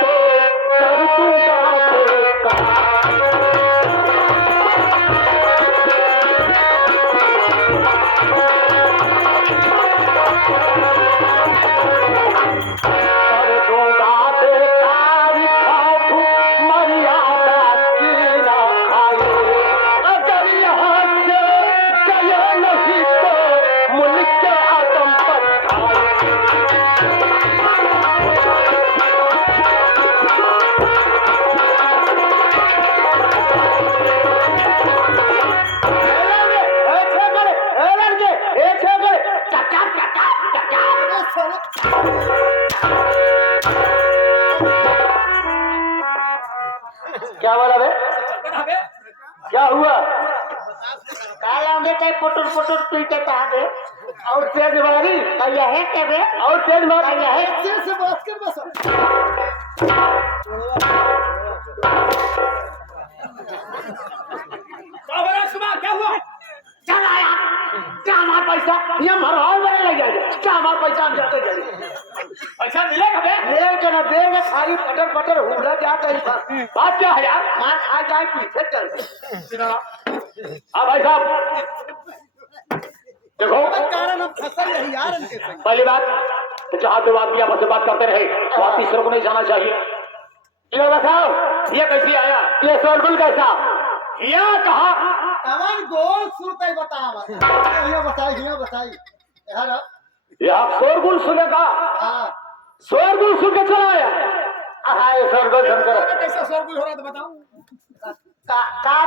तो कर दूंगा बेकार। कर दूंगा बेकार खौफ मर्यादा की ना खाए। अगर यहाँ से चले नहीं तो मुल्क आदम पर खाए। क्या बोला बे? क्या हुआ? पुटुर पुटुर पीटे बे और तेज मारी है के बे और तेज मारी है से बात कर बस क्या हुआ? चल आया क्या हमारा पैसा ये मरवाओ बने लग जाएगा। क्या हमारा पैसा हम जाते जाएंगे? पैसा मिलेगा बे? ले के ना देंगे खाली पटर पटर हुला जाता ही। बात क्या है यार? मार खा जाए पीछे चल। हाँ भाई साहब देखो कारण हम फसल नहीं यार इनके संग। पहली बात जहाँ दो आदमी आपस में बात करते रहे वहाँ तीसरे को नहीं जाना चाहिए। ये बताओ ये कैसी आया? ये शोरगुल कैसा? ये कहा तवन गोल सुरते बतावा ये बताई यार ये आप शोरगुल सुनेगा? हां शोरगुल सुन के चला आया। हाँ ये शोरगुल सुनकर कैसा शोरगुल हो रहा था बताओ। का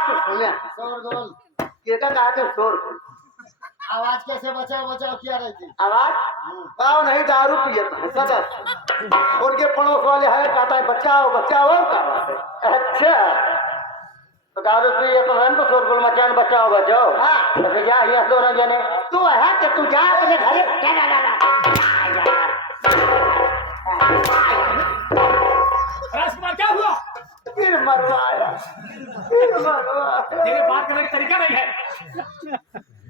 तो सुने शोर गोल केटा कहा तो शोरगुल आवाज कैसे बचाओ क्या रही थी आवाज पाओ नहीं दारू पिए सदा उनके पड़ोस वाले है कहता है बचाओ बचाओ का। अच्छा तो दारू पिए तो हम तो शोरगुल मचान बचाओ बचाओ। हाँ तो जा यहाँ दोनों जने तू है कि तू जा अपने घरे क्या राजकुमार क्या हुआ? फिर मरवाया तेरे बात करने का तरीका नहीं है।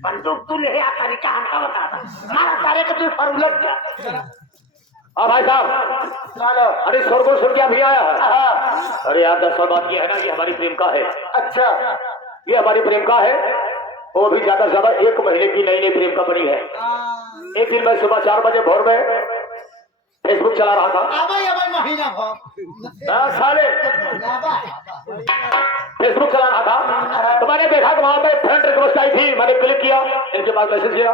बंदूक तू ले आ तरीका हमका बता मारा सारे के तू पर उलट जा। हाँ भाई साहब चलो। अरे शोरगुल सुन के अभी आया है। अरे यार दरअसल बात ये है ना ये हमारी प्रेमिका है। अच्छा ये हमारी प्रेमिका है वो भी ज्यादा से ज्यादा 1 महीने की नई प्रेमिका बनी है। एक दिन मैं सुबह 4 बजे भोर में फेसबुक चला रहा था। अब महीना हो साले फेसबुक चला रहा था तो मैंने देखा कि वहां पे फ्रेंड रिक्वेस्ट आई थी। मैंने क्लिक किया इनके पास मैसेज किया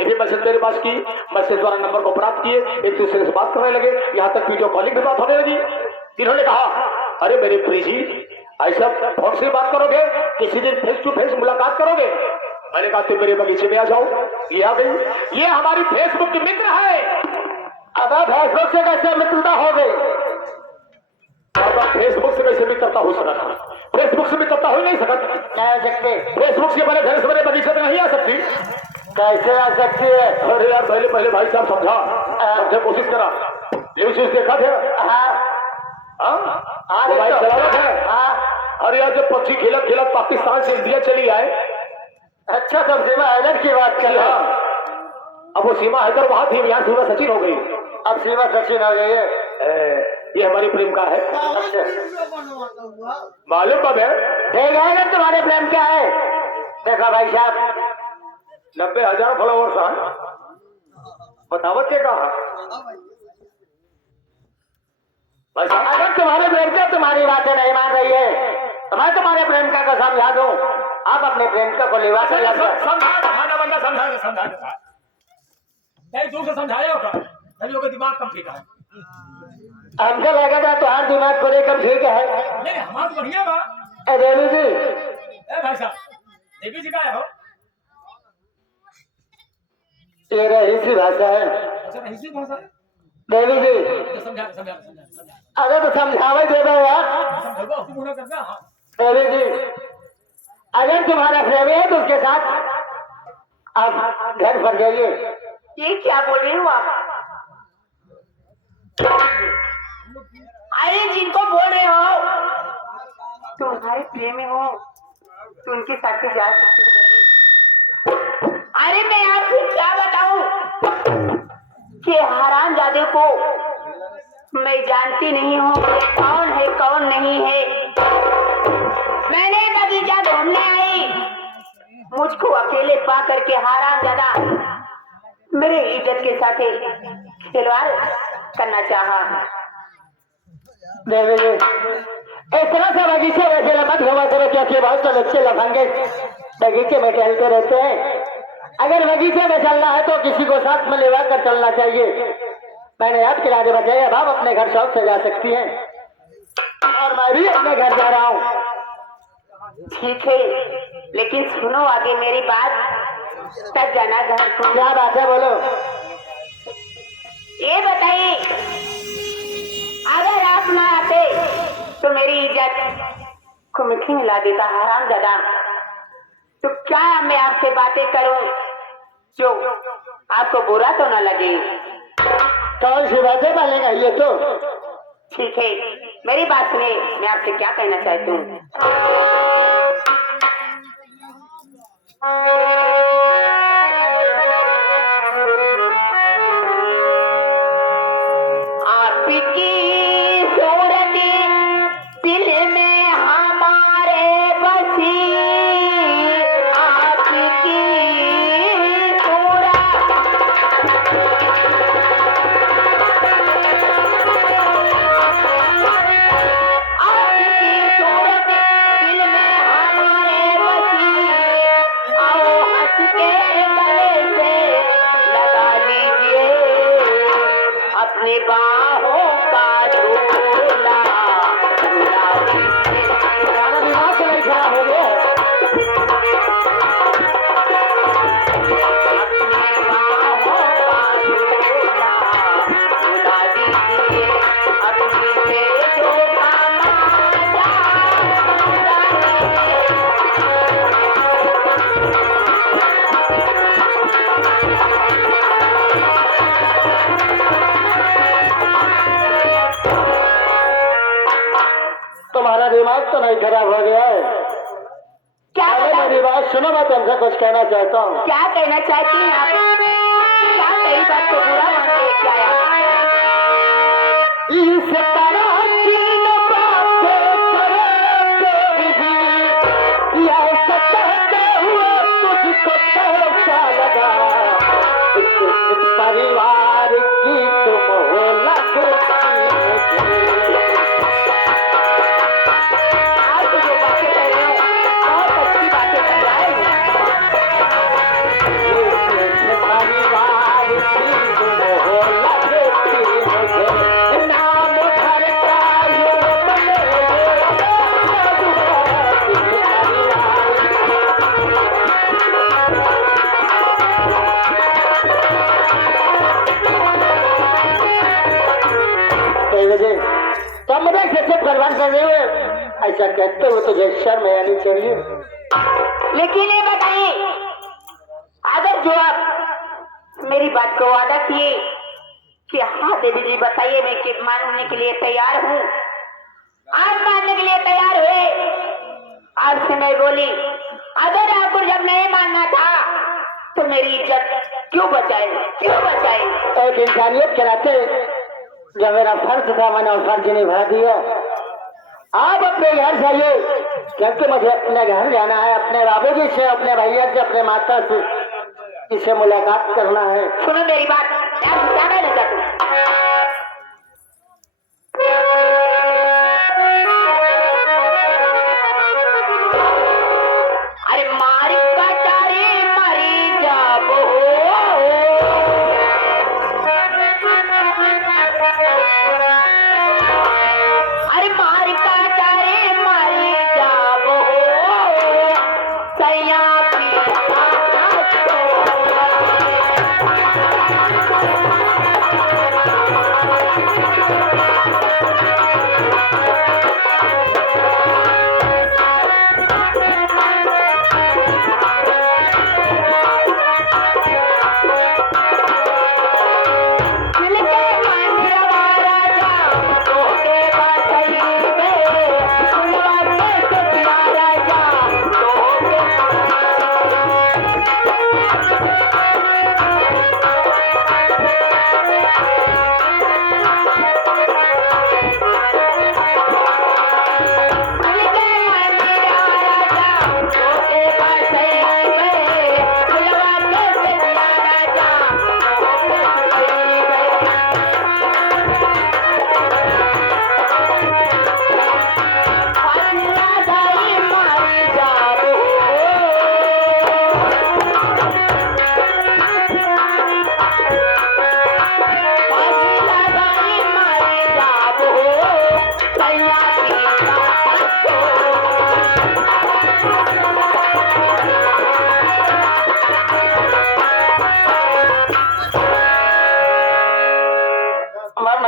ये भी मैसेज मेरे पास की मैसेज द्वारा नंबर को प्राप्त किए एक दूसरे से बात करने लगे यहाँ तक वीडियो कॉलिंग भी बात होने लगी। इन्होंने कहा अरे मेरे प्रिय जी ऐसा फोन से बात करोगे किसी दिन फेस टू फेस मुलाकात करोगे? मैंने कहा तुम मेरे बगीचे में आ जाओ। ये आ गई ये हमारी फेसबुक की मित्र है। अब फेसबुक से कैसे मित्रता हो गई? फेसबुक से कैसे मित्रता हो सकता? फेसबुक से मित्रता हो नहीं सकती। फेसबुक से मेरे घर से मेरे बगीचे में नहीं आ सकती। कैसे आ सकती है? अरे यार पहले पहले भाई साहब समझा कोशिश करा न्यूज देखा था। मोबाइल चला रहा था। अरे यार जब पक्षी खेलत खेलत पाकिस्तान से इंडिया चली आए। अच्छा तब सीमा हैदर की बात कर। अब वो सीमा हैदर वहां थी यहाँ सीमा सचिन हो गई। अब सीमा सचिन हो गई है। ये हमारी प्रेमिका है। अच्छा मालूम कब है? ठीक है ना तुम्हारे प्रेम क्या है? देखा भाई साहब 90,000 फॉलोवर्स हैं। बतावत के कहा भाई साहब अगर तुम्हारे प्रेमिका तुम्हारी बातें नहीं मान रही है तो मैं तुम्हारे प्रेमिका को समझा दूं। आप अपने प्रेमिका को लिवा के समझाए होगा दिमाग कम ठीक है। हमको लगा था तुम्हारा दिमाग को लेकर ठीक है। नहीं हमारा तो बढ़िया बा। देवी जी भाई साहब देवी जी का हो ये रही सी भाषा है। अच्छा ऐसी भाषा है। देवी जी समझा अरे तो समझावे दे दो यार। समझो तुम होना करना। हाँ देवी जी अगर तुम्हारा प्रेमी है तो उसके साथ आप घर पर जाइए। ये क्या बोल रही हूँ आप? अरे जिनको बोल रहे हो तुम्हारे प्रेमी हो तो उनके साथ जा सकते हो। अरे मैं आपको क्या बताऊं कि हरामजादे को मैं जानती नहीं हूँ कौन है कौन नहीं है। मैंने बगीचा घूमने आई, मुझको अकेले पा करके हरामजादा मेरे इज्जत के साथ खिलवाड़ करना चाहा। इतना सा बगीचे में मत घुमा करो, क्योंकि बहुत से बच्चे लफंगे बगीचे में टहलते रहते हैं। अगर बगीचे में चलना है तो किसी को साथ में लेवा कर चलना चाहिए। मैंने याद किया के बजाय अब आप अपने घर शौक से जा सकती हैं, और मैं भी अपने घर जा रहा हूँ। ठीक है, लेकिन सुनो आगे मेरी बात। तक जाना घर को। क्या बात है, बोलो। ये बताइए, अगर आप ना आते तो मेरी इज्जत को मिट्टी मिला देता हरामजादा। तो क्या मैं आपसे बातें करूं जो आपको बुरा तो ना लगे? कौन सी बातें मानेगा ये तो? ठीक है, मेरी बात सुने, मैं आपसे क्या कहना चाहती हूँ। आपकी सूरत दिल में हमारे बसी, आपकी सूरत दिल में हमारे बसी, आओ हंस के गले से लगा लीजिए अपनी बाहों का झूला झूला लीजिए। हमारा दिमाग तो नहीं खराब हो गया। अपनी बाहों का झूला झूला लीजिए, अपनी पेटों का मांझा झूला लीजिए। तुम्हारा दिमाग तो नहीं खराब हो गया है? क्या अरे बता- मेरी बात सुनो, मैं तुमसे कुछ कहना चाहता हूँ। क्या कहना चाहती हैं आप? क्या मेरी बात को बुरा मानते हैं क्या आप? इस तरह की न बातें करेंगे भी, ऐसे कहते हुए तुझको कैसा लगा? इस परिवार की तुम हो लगती मुझे। आप जो बातें कर रहे हो बहुत अच्छी बातें कर रहे हो। इस परिवार की तुम हो लगती मुझे। नाम घर का ये बने कमरे से चुप बर्बाद कर रहे हो। ऐसा कहते हो तुझे शर्म आनी चाहिए। लेकिन ये बताइए, अगर जो आप मेरी बात को वादा किए कि हाँ देवी जी, बताइए मैं कि मानने के लिए तैयार हूँ। आप मानने के लिए तैयार हुए, आज से मैं बोली, अगर आपको जब नहीं मानना था तो मेरी इज्जत क्यों बचाए, क्यों बचाए? एक इंसानियत के नाते जब मेरा फर्ज था, मैंने वो फर्ज निभा दिया। आप अपने घर जाइए, क्योंकि मुझे अपने घर जाना है, अपने बाबूजी से, अपने भैया से, अपने माता से इससे मुलाकात करना है। सुनो मेरी बात, क्या कहना चाहते हो? अरे मारी कटारी मारी जाबो, अरे मारी कटारी मारी जाबो, सैया की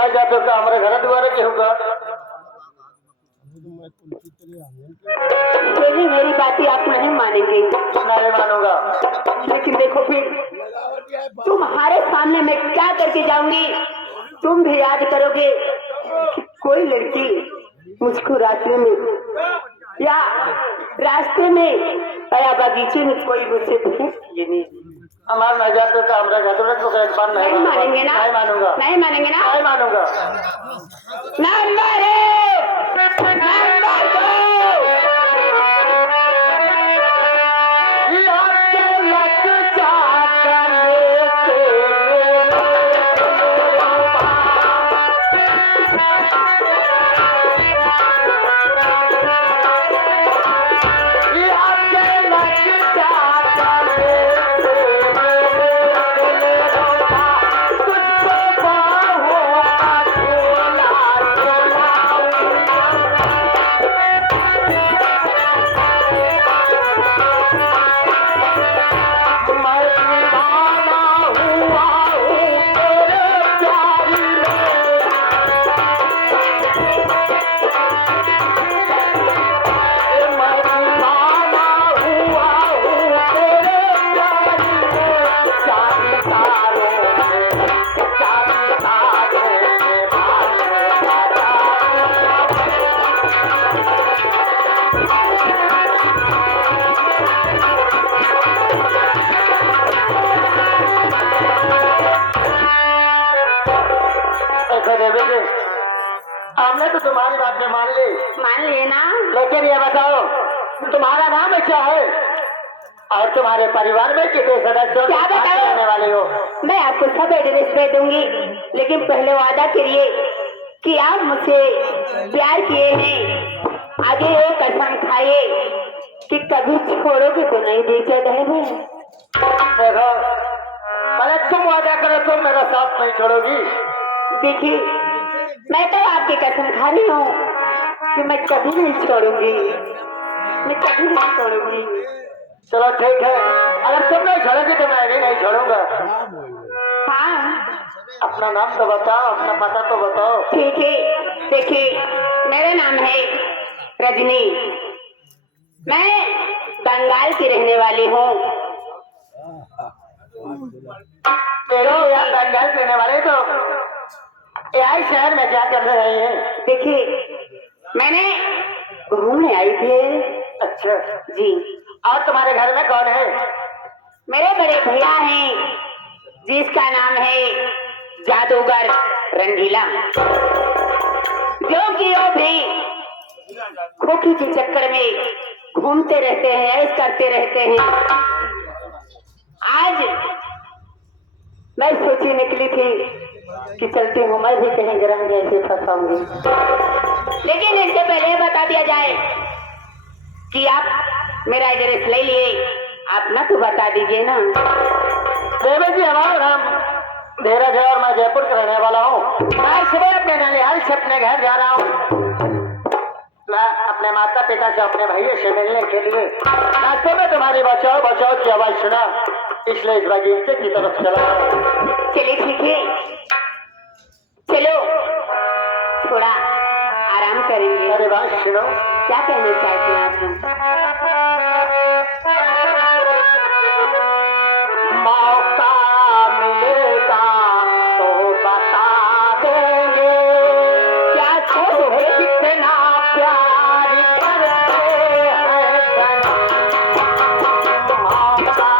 मैं जाते तो हमारे घर द्वारे कहूँगा। तेरी मेरी बातें आप नहीं मानेंगे, नहीं मानूंगा। लेकिन देखो फिर तुम्हारे सामने मैं क्या करके जाऊंगी, तुम भी याद करोगे कि कोई लड़की मुझको रास्ते में या रास्ते में या बगीचे में कोई मुझसे भेंट किए नहीं। हमारे नहीं जाते तो हमारे घर द्वारे तो एक बार नहीं मानेंगे ना? नहीं मानूंगा। नहीं मानेंगे ना? नहीं मानूंगा। नंबर एक, नंबर दो, हमने तो तुम्हारी बात में मान लिए ना? लेकिन ये बताओ तुम्हारा नाम क्या है और तुम्हारे परिवार में कितने सदस्य क्या बताओ? रहने वाले हो? मैं आपको सब एड्रेस दे दूंगी, लेकिन पहले वादा करिए कि आप मुझसे प्यार किए हैं। आगे ये कसम खाइए कि कभी छोड़ोगे तो नहीं बेचे रहेंगे। देखो पहले तुम वादा करो तुम मेरा साथ नहीं छोड़ोगी। देखिए मैं तो आपकी कसम खा रही हूँ कि मैं कभी नहीं छोड़ूंगी, मैं कभी नहीं छोड़ूंगी। चलो ठीक है, अगर तुम नहीं छोड़ोगी तो मैं भी नहीं छोड़ूंगा। हाँ अपना नाम तो बताओ, अपना पता तो बताओ। ठीक है, देखिए मेरा नाम है रजनी, मैं बंगाल की रहने वाली हूँ। तेरे यार बंगाल रहने वाले तो यही शहर में क्या कर रहे हैं? देखिए मैंने घूमने आई थी। अच्छा जी। और तुम्हारे घर में कौन है? मेरे बड़े भैया हैं जिसका नाम है जादूगर रंगीला, जो कि वो भी खोखी के चक्कर में घूमते रहते हैं, ऐश करते रहते हैं। आज मैं सोची निकली थी कि चलती हूँ मैं भी कहीं गरम जैसे फंसाऊंगी, लेकिन इससे पहले बता दिया जाए कि आप मेरा एड्रेस ले लिए, आप ना तो बता दीजिए ना। देवी जी हमारा नाम धीरज है और मैं जयपुर का रहने वाला हूँ। मैं सुबह अपने ननिहाल से अपने घर जा रहा हूँ। मैं अपने माता पिता से अपने भाइयों से मिलने के लिए रास्ते में तुम्हारी बचाओ बचाओ की आवाज सुना, इसलिए इस बगीचे की तरफ चला। चलिए ठीक है, चलो थोड़ा आराम करेंगे। अरे बात सुनो, क्या कहना चाहते हैं आप? मौका मिलेगा तो बता देंगे क्या छोड़ है? कितना प्यार करते हैं सनम। मौका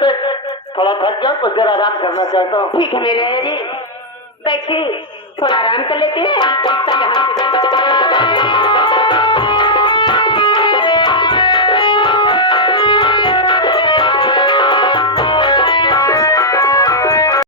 सकते, थोड़ा थक गया, कुछ देर आराम करना चाहता हूँ। ठीक है मेरे राजा जी, बैठिए, थोड़ा आराम कर लेते हैं।